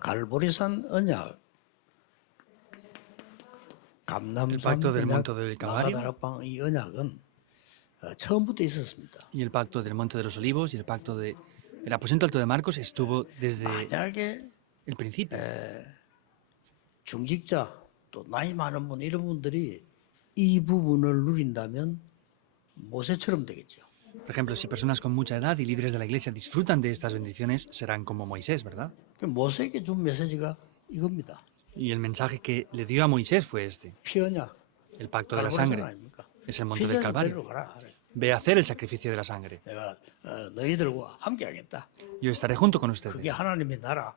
갈보리산 언약, El 감남산 pacto del 언약, monte del Calvario 마가다락방 이 언약은 처음부터 있었습니다. y el pacto del monte de los olivos y el pacto del aposento alto de Marcos estuvo desde 만약에 el principio. 중직자 또 나이 많은 분 이런 분들이 이 부분을 누린다면 모세처럼 되겠죠. Por ejemplo, si personas con mucha edad y líderes de la iglesia disfrutan de estas bendiciones, serán como Moisés, ¿verdad? 모세에게 준 메시지가 이겁니다. Y el mensaje que le dio a Moisés fue este, 피 언약, el pacto de la 갈보리산 sangre. 아닙니까? Es el monte del 피제사 Calvario. 데리러 가라. 그래. Ve a hacer el sacrificio de la sangre. 내가 너희들과 함께 하겠다. Yo estaré junto con 그게 ustedes. 하나님의 나라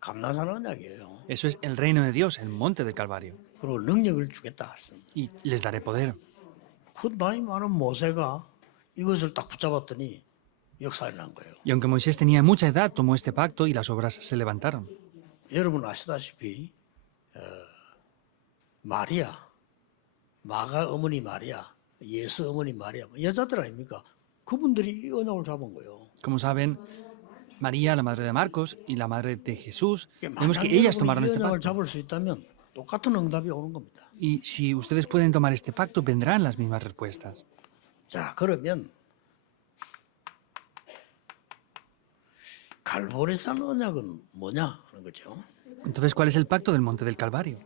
감남산 언약이에요. Eso es el reino de Dios, el monte del Calvario. 그리고 능력을 주겠다. 했습니다. Y les daré poder. 그 나이 많은 모세가 이것을 딱 붙잡았더니 역사가 난 거예요. Y aunque Moisés tenía mucha edad, tomó este pacto y las obras se levantaron. 여러분 아시다시피 마리아, 마가 어머니 마리아, 예수 어머니 마리아, 여자들 아닙니까? 그분들이 이 언약을 잡은 거예요. Como saben, María, la madre de Marcos, y la madre de Jesús, vemos 만약 que ellas 여러분이 tomaron 이 este 언약을 pacto. 잡을 수 있다면 똑같은 응답이 오는 겁니다. Y si ustedes pueden tomar este pacto, vendrán las mismas respuestas. 자, 그러면 갈보리산 언약은 뭐냐 하는 거죠. Entonces, ¿cuál es el pacto del monte del Calvario?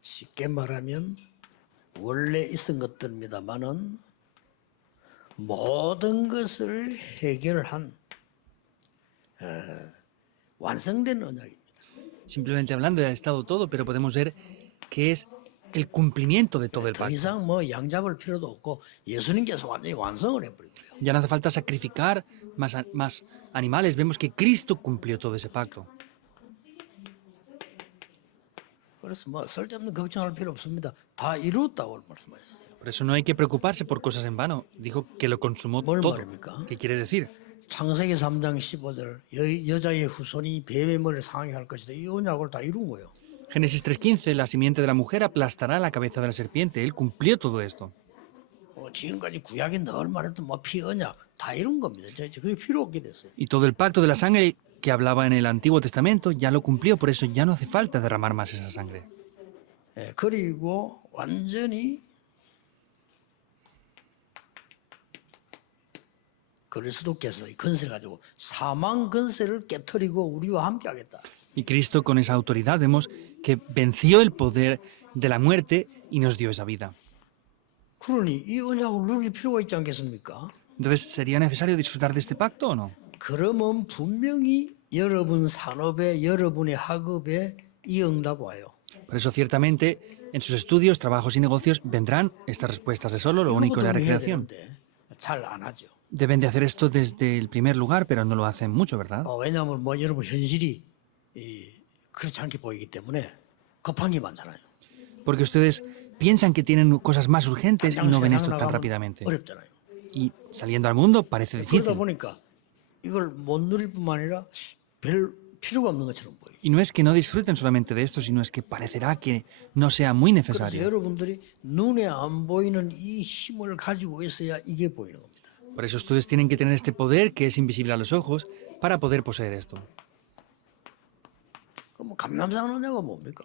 쉽게 말하면 원래 있던 것들입니다만은 모든 것을 해결한 완성된 언약입니다. Simplemente hablando, ya ha estado todo, pero podemos ver que es el cumplimiento de todo el 더 pacto. 이상 뭐 양잡을 필요도 없고 예수님께서 완전히 완성을 해버린 거예요. Ya no hace falta sacrificar más animales. Vemos que Cristo cumplió todo ese pacto. 그래서 뭐 쓸데없는 걱정할 필요 없습니다. 다 이루었다고 말씀하셨어요. Por eso no hay que preocuparse por cosas en vano. Dijo que lo consumó 뭘 todo. 말입니까? ¿Qué quiere decir? 창세기 3장 15절 여자의 후손이 뱀의 머리를 상하게 할 것이다. 이 언약을 다 이룬 거예요. Génesis 3:15, la simiente de la mujer aplastará la cabeza de la serpiente. Él cumplió todo esto. 지금까지 구약이 늘 말했던 뭐 피 언약 다 이룬 겁니다. 그게 필요 없게 됐어요. Y todo el pacto de la sangre que hablaba en el Antiguo Testamento ya lo cumplió, por eso ya no hace falta derramar más esa sangre. 그리고 완전히 그리스도께서 이 건세를 가지고 사망 건세를 깨뜨리고 우리와 함께 하겠다. Y Cristo con esa autoridad vemos que venció el poder de la muerte y nos dio esa vida. 그러니 이 언약을 누릴 필요가 있지 않겠습니까? Entonces, ¿sería necesario disfrutar de este pacto o no? 그러면 분명히 여러분 산업에 여러분의 학업에 이 응답 와요. Por eso, ciertamente, en sus estudios, trabajos y negocios vendrán estas respuestas de solo, lo único de la 이것부터 해야 recreación. 되는데 잘 안 하죠. Deben de hacer esto desde el primer lugar, pero no lo hacen mucho, ¿verdad? 왜냐하면 뭐 여러분 현실이 그렇지 않게 보이기 때문에 급한 게 많잖아요. Porque ustedes piensan que tienen cosas más urgentes y 당장 no ven 세상 esto tan 나가면 rápidamente. 어렵잖아요. Y saliendo al mundo parece 그러다 difícil. 보니까 이걸 못 누릴 뿐만 아니라 별 필요가 없는 것처럼 보여요. Y no es que no disfruten solamente de esto, sino es que parecerá que no sea muy 그래서 necesario. 여러분들이 눈에 안 보이는 이 힘을 가지고 있어야 이게 보이는 겁니다. Por eso ustedes tienen que tener este poder que es invisible a los ojos para poder poseer esto. 그럼 감남산 언약은 뭡니까?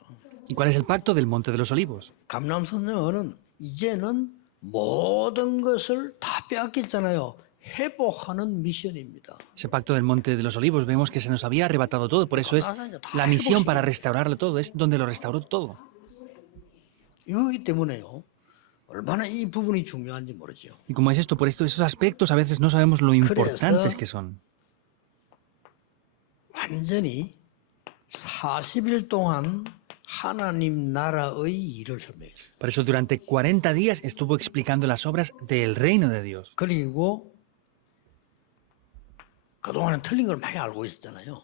¿Y cuál es el pacto del Monte de los Olivos? 감남산 언약은 이제는 모든 것을 다 빼앗겼잖아요. 회복하는 미션입니다. Ese pacto del Monte de los Olivos vemos que se nos había arrebatado todo, por eso es la misión para restaurarlo todo, es donde lo restauró todo. 이거기 때문에요. 얼마나 이 부분이 중요한지 모르죠. Y como es esto, por esto, esos aspectos a veces no sabemos lo importantes que son. 완전히 40일 동안 하나님 나라의 일을 설명했어요. Por eso durante 40 días estuvo explicando las obras del reino de Dios. 그리고 그동안은 틀린 걸 많이 알고 있었잖아요.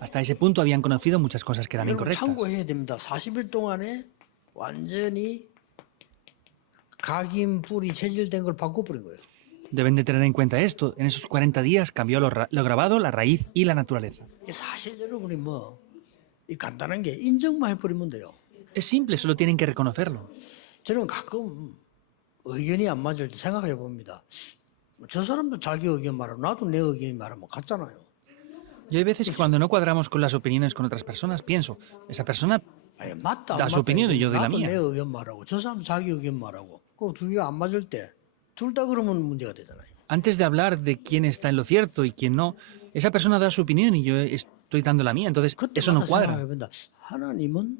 Hasta ese punto habían conocido muchas cosas que eran 여러분 incorrectas. 참고해야 됩니다. 40일 동안에 완전히 각인 뿌리 체질된 걸 바꿔버린 거예요. Deben de tener en cuenta esto. En esos 40 días cambió lo grabado, la raíz y la naturaleza. 사실 여러분이 이 간단한 게 인정만 해버리면 돼요. Es simple, solo tienen que reconocerlo. 저는 가끔 의견이 안 맞을 때 생각해 봅니다. 저 사람도 자기 의견 말하고 나도 내 의견 말하면 같잖아요. Y hay veces que cuando no cuadramos con las opiniones con otras personas, pienso, esa persona 아니, 맞다. Da 안 su 맞다 opinión y yo doy la 나도 mía. 내 의견 말하고 저 사람 자기 의견 말하고 그 두 개가 안 맞을 때 둘 다 그러면 문제가 되잖아요. antes de hablar de quién está en lo cierto y quién no, esa persona da su opinión y yo estoy dando la mía. Entonces, eso no 그때마다 cuadra. 생각해본다. 하나님은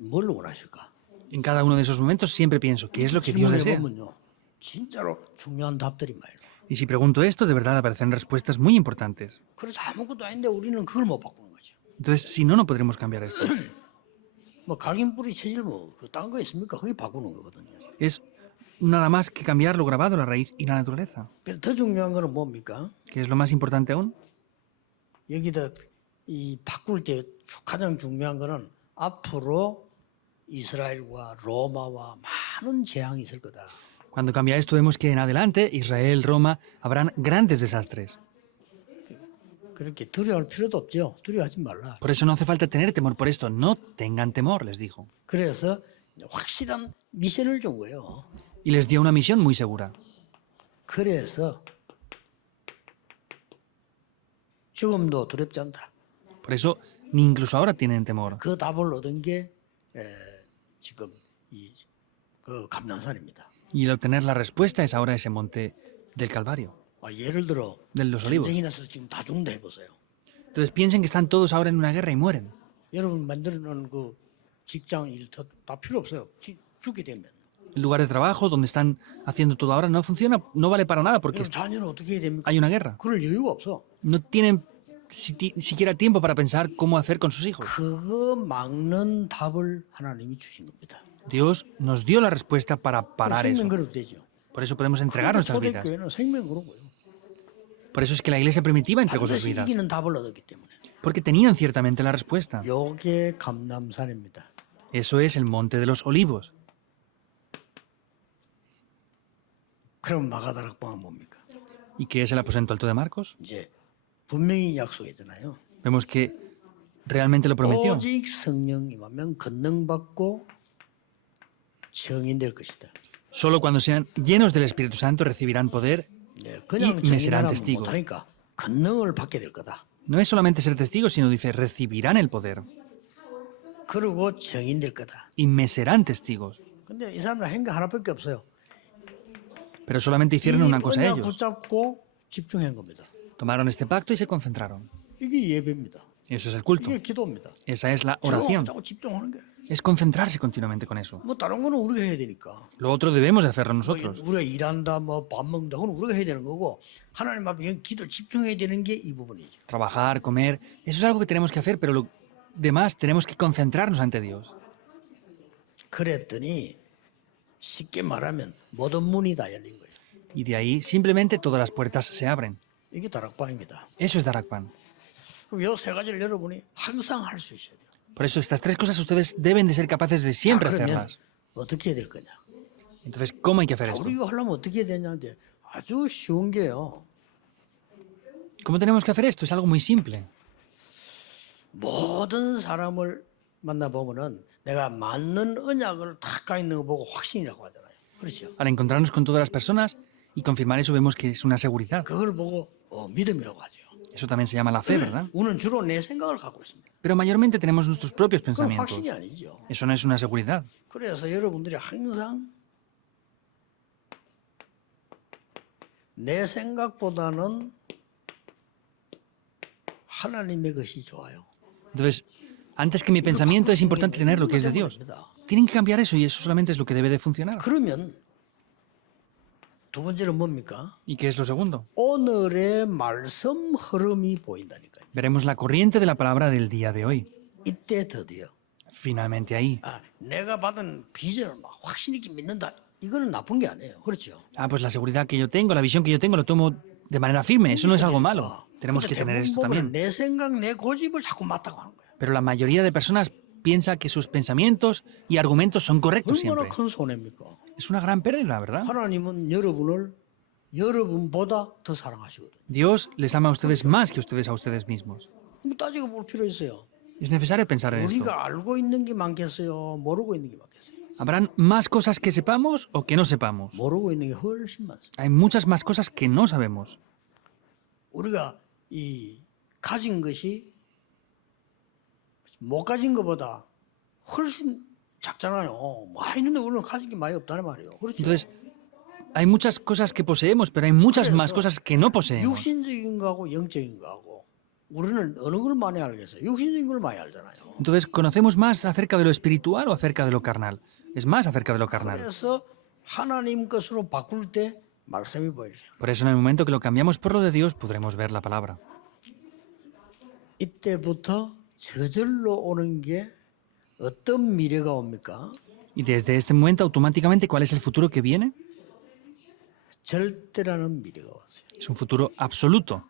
뭘 원하실까? En cada uno de esos momentos siempre pienso, ¿qué es lo que Dios desea? 질문해보면요. 진짜로 중요한 답들이 많아요. Y si pregunto esto, de verdad aparecen respuestas muy importantes. 그래서 아무것도 아닌데 우리는 그걸 못 바꾸는 거죠. Entonces, si no, no podremos cambiar esto. 뭐 각인뿌리 체질 뭐딴거 있습니까? 그게 바꾸는 거거든요. Es nada más que cambiar lo grabado, la raíz y la naturaleza. 그래서 더 중요한 거는 뭡니까? ¿Qué es lo más importante aún? 여기다 이 바꿀 때 가장 중요한 거는 앞으로 이스라엘과 로마와 많은 재앙이 있을 거다. Cuando cambia esto, vemos que en adelante, Israel, Roma, habrán grandes desastres. 그렇게 두려워할 필요도 없죠. 두려워하지 말라. Por eso no hace falta tener temor por esto. No tengan temor, les dijo. 그래서 확실한 미션을 준 거예요. Y les dio una misión muy segura. 그래서 죽음도 두렵지 않다. Por eso, ni incluso ahora tienen temor. 그 답을 얻은 게 지금 그 감난산입니다. Y el obtener la respuesta es ahora ese monte del Calvario, 예를 들어 de los olivos. 전쟁이 나서 지금 다 죽는다 해보세요. Entonces piensen que están todos ahora en una guerra y mueren. 여러분 만들어놓은 그 직장 일 다 필요 없어요. 죽게 되면. El lugar de trabajo donde están haciendo todo ahora no funciona, no vale para nada porque 여러분 자녀는 어떻게 해야 됩니까? hay una guerra. 그럴 여유가 없어. No tienen siquiera tiempo para pensar cómo hacer con sus hijos. 그거 막는 답을 하나님이 주신 겁니다. Dios nos dio la respuesta para parar eso. 생명 걸어도 되죠. Por eso podemos entregar nuestras vidas. 초대교회는 생명 걸어고요. Por eso es que la iglesia primitiva entregó sus 반드시 vidas. 이기는 답을 얻었기 때문에. Porque tenían ciertamente la respuesta. 요게 감남산입니다. Eso es el monte de los olivos. 그럼 마가다락방은 뭡니까? ¿Y qué es el aposento alto de Marcos? 이제 분명히 약속했잖아요. Vemos que realmente lo prometió. 오직 성령 임하면 권능받고 증인될 것이다. Solo cuando sean llenos del Espíritu Santo recibirán poder. 그냥 me serán 증인하면 testigos. 못하니까 권능을 받게 될 거다. No es solamente ser testigos, sino dice, recibirán el poder 그리고 증인될 거다. y me serán testigos. 근데 이 사람들 행각 하나밖에 없어요. Pero solamente hicieron una cosa 언약 ellos. 붙잡고 집중한 겁니다. Tomaron este pacto y se concentraron. 이게 예배입니다. Eso es el culto. 이게 기도입니다. Esa es la oración. 자꾸 집중하는 게. Es concentrarse continuamente con eso. 뭐 다른 거는 우리가 해야 되니까. Lo otro debemos de hacerlo 뭐 nosotros. 우리가 일한다, 뭐 밥 먹는다, 그건 우리가 해야 되는 거고 하나님 앞에 기도 집중해야 되는 게 이 부분이죠. Trabajar, comer, eso es algo que tenemos que hacer, pero lo demás tenemos que concentrarnos ante Dios. 그랬더니 쉽게 말하면 모든 문이 다 열린 거예요. Y de ahí simplemente todas las puertas se abren. 이게 다락방입니다. Eso es Darakpan. 그럼 이 세 가지를 여러분이 항상 할 수 있어야 돼요. Por eso estas tres cosas ustedes deben de ser capaces de siempre 자, 그러면 hacerlas. 어떻게 해야 될 거냐? Entonces, ¿cómo hay que hacer 자, esto? 우리 이거 하려면 어떻게 해야 되냐는데 아주 쉬운 게요. ¿Cómo tenemos que hacer esto? Es algo muy simple. 모든 사람을 만나보면은 내가 맞는 언약을 탁 있는 거 보고 확신이라고 하잖아요. 그렇죠? Al encontrarnos con todas las personas y confirmar eso, vemos que es una seguridad. 그걸 보고 믿음이라고 하죠. Eso también se llama la fe, ¿verdad? 우리는 주로 내 생각을 갖고 있습니다. Pero mayormente tenemos nuestros propios 그건 pensamientos. 확신이 아니죠. Eso no es una seguridad. 그래서 여러분들이 항상 내 생각보다는 하나님의 것이 좋아요. Entonces, antes que mi pensamiento es importante tener lo que es de Dios. Tienen que cambiar eso y eso solamente es lo que debe de funcionar. 그러면 두 번째는 뭡니까? ¿Y qué es lo segundo? 오늘의 말씀 흐름이 보인다니까요. Veremos la corriente de la palabra del día de hoy. 이때 드디어 Finalmente ahí. 내가 받은 비전을 막 확신 있게 믿는다. 이거는 나쁜 게 아니에요. 그렇죠? Ah, pues la seguridad que yo tengo, la visión que yo tengo, lo tomo de manera firme. Eso no es algo malo. Tenemos que tener esto también. 내 생각, 내 고집을 자꾸 맞다고 하는 거예요. Pero la mayoría de personas piensa que sus pensamientos y argumentos son correctos 얼마나 siempre. 큰 손해입니까? Es una gran pérdida, ¿verdad? 하나님은 여러분을 여러분보다 더 사랑하시거든요. Dios les ama a ustedes más que ustedes a ustedes mismos. 뭐 따지고 볼 필요 있어요. Es necesario pensar en esto. 우리가 알고 있는 게 많겠어요? 모르고 있는 게 많겠어요? ¿Habrán más cosas que sepamos o que no sepamos? 모르고 있는 게 훨씬 많습니다. Hay muchas más cosas que no sabemos. 우리가 이 가진 것이 못 가진 것보다 훨씬 작잖아요. 많이 있는데 우리는 가진 게 많이 없다는 말이에요. 그렇죠? Entonces, hay muchas cosas que poseemos, pero hay muchas más 그래서 cosas que no poseemos. 육신적인 거하고 영적인 거하고 우리는 어느 걸 많이 알겠어요? 육신적인 걸 많이 알잖아요. Entonces, ¿conocemos más acerca de lo espiritual o acerca de lo carnal? Es más acerca de lo carnal. 그래서 하나님 것으로 바꿀 때 말씀이 보이죠. Por eso, en el momento que lo cambiamos por lo de Dios, podremos ver la palabra. 이때부터 저절로 오는 게 어떤 미래가 옵니까? Y desde este momento, automáticamente, ¿cuál es el futuro que viene? 절대라는 미래가 왔어요. Es un futuro absoluto.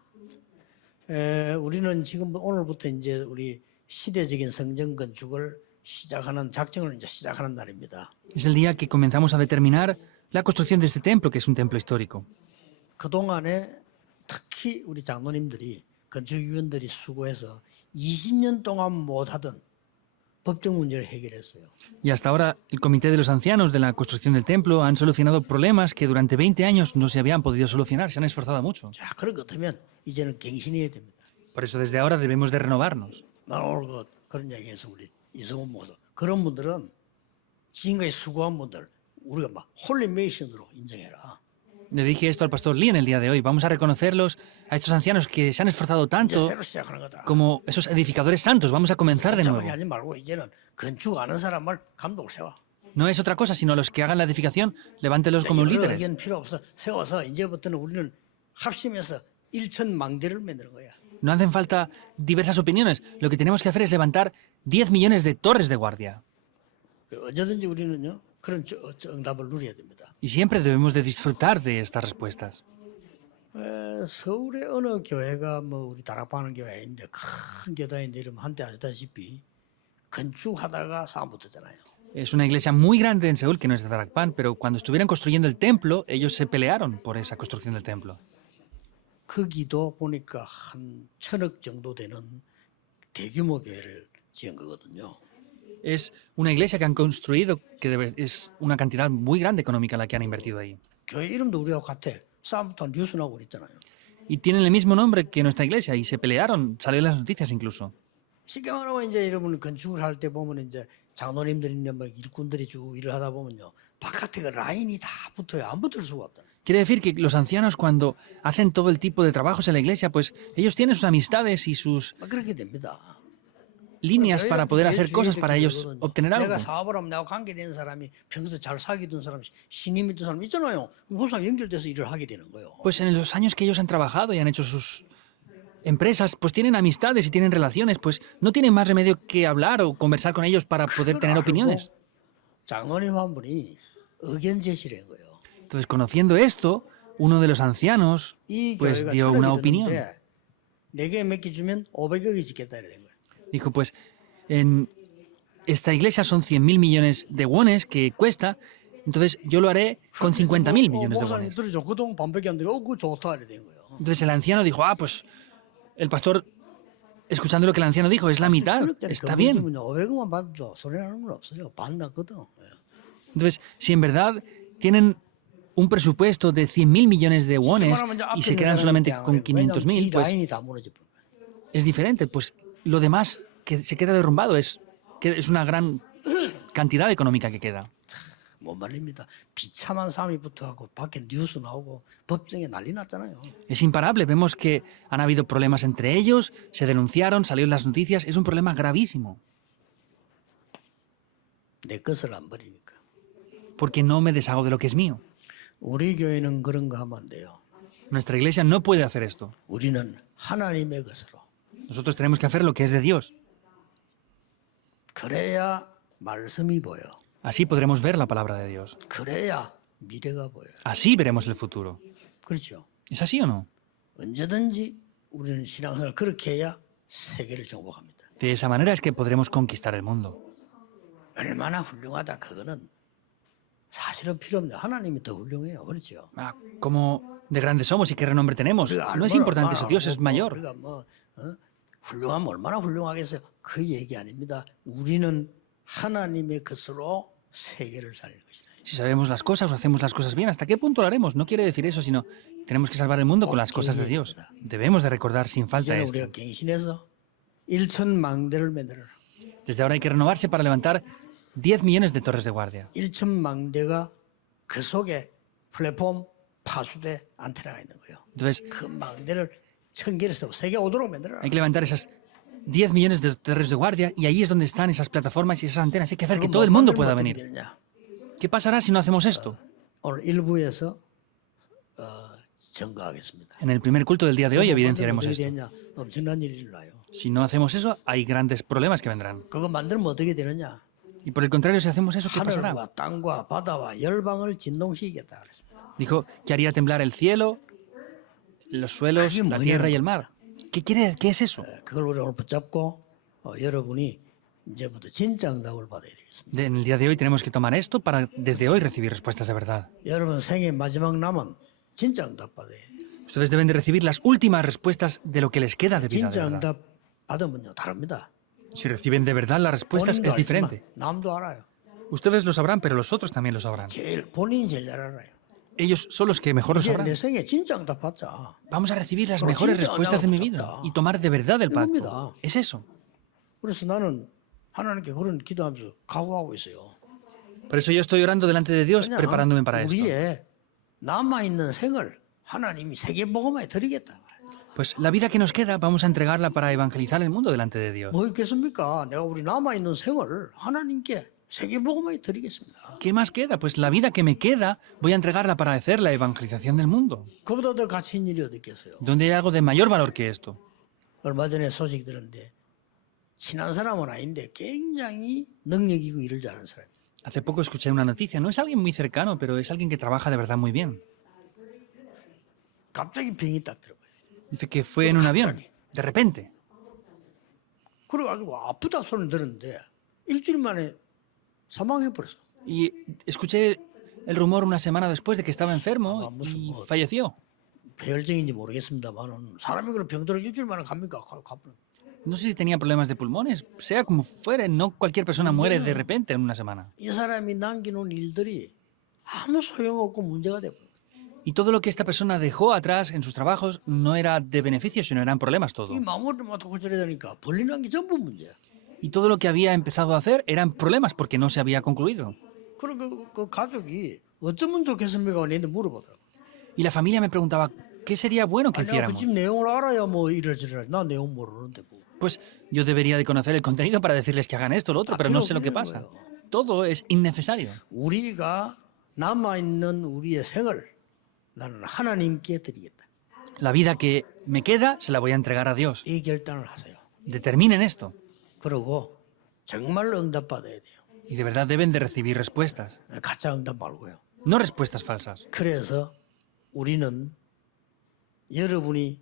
우리는 지금 오늘부터 이제 우리 시대적인 성전 건축을 시작하는 작정을 이제 시작하는 날입니다. Es el día que comenzamos a determinar la construcción de este templo, que es un templo histórico. 그 동안에 특히 우리 장로님들이 건축위원들이 수고해서 20년 동안 못하던 법적 문제를 해결했어요. Y hasta ahora, el comité de los ancianos de la construcción del templo han solucionado problemas que durante 20 años no se habían podido solucionar. Se han esforzado mucho. 자, 그런 것 같으면 이제는 갱신해야 됩니다. Por eso, desde ahora debemos de renovarnos. 나는 오늘 그런 얘기해서 우리 이성훈 목사 그런 분들은 지금까지 수고한 분들 우리가 막 홀리메이션으로 인정해라. Le dije esto al pastor Lee en el día de hoy. Vamos a reconocerlos a estos ancianos que se han esforzado 이제 tanto 새로 시작하는 거다. como esos edificadores santos. Vamos a comenzar de nuevo. 잠깐만 하지 말고 이제는 건축 아는 사람을 감독을 세워. No es otra cosa, sino los que hagan la edificación, levántelos como 여러 líderes. 의견 필요 없어. 세워서 이제부터는 우리는 합심해서 일천망대를 만드는 거야. No hacen falta diversas opiniones. Lo que tenemos que hacer es levantar 10 millones de torres de guardia. 언제든지 우리는요 그런 응답을 누려야 됩니다. Y siempre debemos de disfrutar de estas respuestas. 서울의 어느 교회가 뭐 우리 다락방하는 교회인데 큰 교단인데 이러면 한때 아시다시피 건축하다가 싸움 붙었잖아요. Es una iglesia muy grande en Seúl, que no es de Darakpan, pero cuando estuvieron construyendo el templo, ellos se pelearon por esa construcción del templo. 거기도 보니까 한 1,000억 정도 되는 대규모 교회를 지은 거거든요. Es una iglesia que han construido, que es una cantidad muy grande económica la que han invertido ahí. 교회 이름도 우리하고 같아. 싸움부터 뉴스 나오고 그랬잖아요. Y tienen el mismo nombre que nuestra iglesia, y se pelearon, salió en las noticias incluso. 쉽게 말하면 이제 여러분 건축을 할 때 보면 이제 장로님들이나 뭐 일꾼들이 쭉 일을 하다 보면요. 바깥에 그 라인이 다 붙어요. 안 붙을 수가 없잖아요. Quiere decir que los ancianos, cuando hacen todo el tipo de trabajos en la iglesia, pues ellos tienen sus amistades y sus 그렇게 됩니다. líneas para poder hacer cosas para ellos obtener algo. 내가 사업을 하면 내가 관계된 사람이 평소에 잘 사귀던 사람, 신임 있던 사람 있잖아요. 그 사람 연결돼서 일을 하게 되는 거예요. Pues en los años que ellos han trabajado y han hecho sus empresas, pues tienen amistades y tienen relaciones, pues no tienen más remedio que hablar o conversar con ellos para poder tener opiniones. 장로님 한 분이 의견 제시를 한 거예요. Entonces, conociendo esto, uno de los ancianos 이 pues 교회가 dio una 1,000억이 opinión. 드는데 내게 몇 개 주면 500억이 짓겠다 이런 거예요. Dijo, pues en esta iglesia son 100.000 millones de wones que cuesta, entonces yo lo haré con 50.000 millones de 목사님 wones. 들으죠. 그동안 반밖에 안 들어. 그거 좋다 이래 된 거예요. Entonces el anciano dijo, pues el pastor, escuchando lo que el anciano dijo, es la mitad, está bien. 500억만 받아도 손해나는 건 없어요. 반 났거든. Entonces, si en verdad tienen un presupuesto de 100.000 millones de wones y se quedan solamente con 500.000, pues 라인이 다 무너져 버린 거예요. es diferente. Pues lo demás que se queda derrumbado es una gran cantidad económica que queda. 못 말립니다. 비참한 싸움이 붙어갖고 밖에 뉴스 나오고 법정에 난리 났잖아요. Es imparable. Vemos que han habido problemas entre ellos, se denunciaron, salió en las noticias. Es un problema gravísimo. 내 것을 안 버리니까. Porque no me deshago de lo que es mío. 우리 교회는 그런 거 하면 안 돼요. Nuestra iglesia no puede hacer esto. 우리는 하나님의 것으로. Nosotros tenemos que hacer lo que es de Dios. 그래야 말씀이 보여. Así podremos ver la palabra de Dios. 그래야 미래가 보여. Así veremos el futuro. 그렇죠. ¿Es así o no? 언제든지 우리는 신앙생활 그렇게 해야 세계를 정복합니다. De esa manera es que podremos conquistar el mundo. 얼마나 훌륭하다 그거는 사실은 필요 없네요. 하나님이 더 훌륭해요. 그렇죠. Como de grandes somos y qué renombre tenemos. No es importante eso, Dios es mayor. 우리가 훌륭하면 얼마나 훌륭하겠어요. 그 얘기 아닙니다. 우리는 하나님의 것으로 세계를 살릴 것이다. Si sabemos las cosas o hacemos las cosas bien, ¿hasta qué punto lo haremos? No quiere decir eso, sino tenemos que salvar el mundo con las cosas de Dios. Debemos de recordar sin falta 이제는 esto. 우리가 갱신해서 1,000망대를 만들어라. Desde ahora hay que renovarse para levantar 10 millones de torres de guardia. 1,000망대가 그 속에 플랫폼 파수대 안테나가 있는 거예요. Entonces, 그 망대를 1,000개를 써 세계 오도록 만들어라. hay que levantar esas 10 millones de torres de guardia y ahí es donde están esas plataformas y esas antenas. Hay que hacer que todo el mundo pueda venir. ¿Qué pasará si no hacemos esto? 오늘 1부에서 증거하겠습니다. En el primer culto del día de hoy evidenciaremos 어떻게 esto. 되냐? 엄청난 일이 일어나요. Si no hacemos eso, hay grandes problemas que vendrán. 그거 만들면 어떻게 되느냐? Y por el contrario, si hacemos eso, ¿qué pasará? 하늘과 땅과 바다와 열방을 진동시키겠다 그랬습니다. Dijo que haría temblar el cielo, los suelos, la tierra y el mar. ¿Qué es eso? 그걸 우리 오늘 붙잡고 여러분이 이제부터 진짜 응답을 받아야 되겠습니다. En el día de hoy tenemos que tomar esto para desde hoy recibir respuestas de verdad. 여러분 생애 마지막 남은 진짜 응답 받아야 돼요. Ustedes deben de recibir las últimas respuestas de lo que les queda de vida. 진짜 De verdad. 응답 받으면요 다릅니다. Si reciben de verdad las respuestas 본인도 es 알지만 diferente. 남도 알아요. Ustedes lo sabrán, pero los otros también lo sabrán. 본인이 제일 잘 알아요. Ellos son los que mejor lo 이제 sabrán. 내 생애 진짜 응답 받자. Vamos a recibir las Pero mejores 진짜 respuestas de mi 언약을 vida 붙잡자. y tomar de verdad el pacto. 이겁니다. Es eso. 그래서 나는 하나님께 그런 기도하면서 각오하고 있어요. Por eso yo estoy orando delante de Dios, 그냥 preparándome para esto. 우리의 남아있는 생을 하나님이 세계복음에 드리겠다. Pues la vida que nos queda vamos a entregarla para evangelizar el mundo delante de Dios. 뭐 있겠습니까? 내가 우리 남아있는 생을 하나님께 세계복음에 드리겠습니다. ¿Qué más queda? Pues la vida que me queda voy a entregarla para hacer la evangelización del mundo. 그보다 더 가치 있는 일이 어디 있겠어요? ¿Dónde hay algo de mayor valor que esto? 얼마 전에 소식 들었는데 친한 사람은 아닌데 굉장히 능력 있고 일을 잘하는 사람이에요. Hace poco escuché una noticia. No es alguien muy cercano, pero es alguien que trabaja de verdad muy bien. 갑자기 병이 딱 들어가요. Dice que fue en un avión. De repente. 그래가지고 아프다 소리를 들었는데 일주일 만에 사망해버렸어. Y escuché el rumor una semana después de que estaba enfermo y falleció. 폐혈증인지 모르겠습니다만은 사람이 그런 병들어 일주일 만에 갑니까? 가버려. No sé si tenía problemas de pulmones. Sea como fuere, no cualquier persona muere de repente en una semana. 이 사람이 남겨놓은 일들이 아무 소용없고 문제가 돼버려. Y todo lo que esta persona dejó atrás en sus trabajos no era de beneficio, sino eran problemas todo. 이 마무리를 못하고 저러다니까 벌리는 게 전부 문제야. Y todo lo que había empezado a hacer eran problemas porque no se había concluido. 그럼 그 가족이 어쩌면 좋겠습니까? 내한테 물어보더라고. Y la familia me preguntaba, ¿qué sería bueno que 아니, 그 hiciéramos? 집 내용을 알아야 뭐 이래저래. 나 내용 모르는데 뭐. Pues yo debería de conocer el contenido para decirles que hagan esto o lo otro, pero no sé lo que pasa. Todo es innecesario. 우리가 남아있는 우리의 생을 나는 하나님께 드리겠다. La vida que me queda se la voy a entregar a Dios. 이 결단을 하세요. Determinen esto. 그러고 정말로 응답받아야 돼요. Y de verdad deben de recibir respuestas. 가짜 응답 말고요. No respuestas falsas. 그래서 우리는 여러분이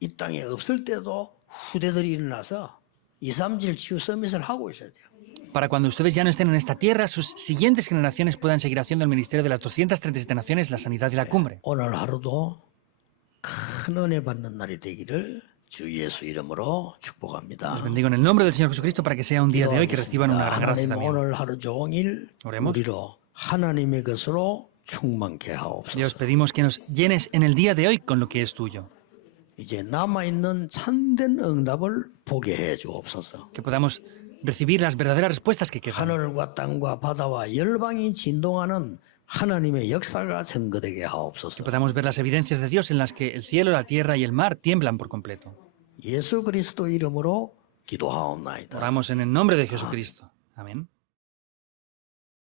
이 땅에 없을 때도 후대들이 일어나서 2, 3질 치유 서밋을 하고 있어야 돼요. Para cuando ustedes ya no estén en esta tierra, sus siguientes generaciones puedan seguir haciendo el ministerio de las 237 naciones, la sanidad y la cumbre. 오늘 하루도 큰 은혜 받는 날이 되기를 주 예수 이름으로 축복합니다. Os bendigo en el nombre del Señor Jesucristo para que sea un día de hoy que reciban una gran gracia 하나님 también. 오늘 하루 종일 Oremos. 우리로 하나님의 것으로 충만케 하옵소서. Dios, pedimos que nos llenes en el día de hoy con lo que es tuyo. 이제 남아있는 참된 응답을 보게 해 주옵소서. Que podamos recibir las verdaderas respuestas que quedan. 하늘과 땅과 바다와 열방이 진동하는 하나님의 역사가 증거되게 Que 하옵소서. podamos ver las evidencias de Dios en las que el cielo, la tierra y el mar tiemblan por completo. 예수 그리스도 이름으로 기도하옵나이다. Oramos en el nombre de Jesucristo. Amén.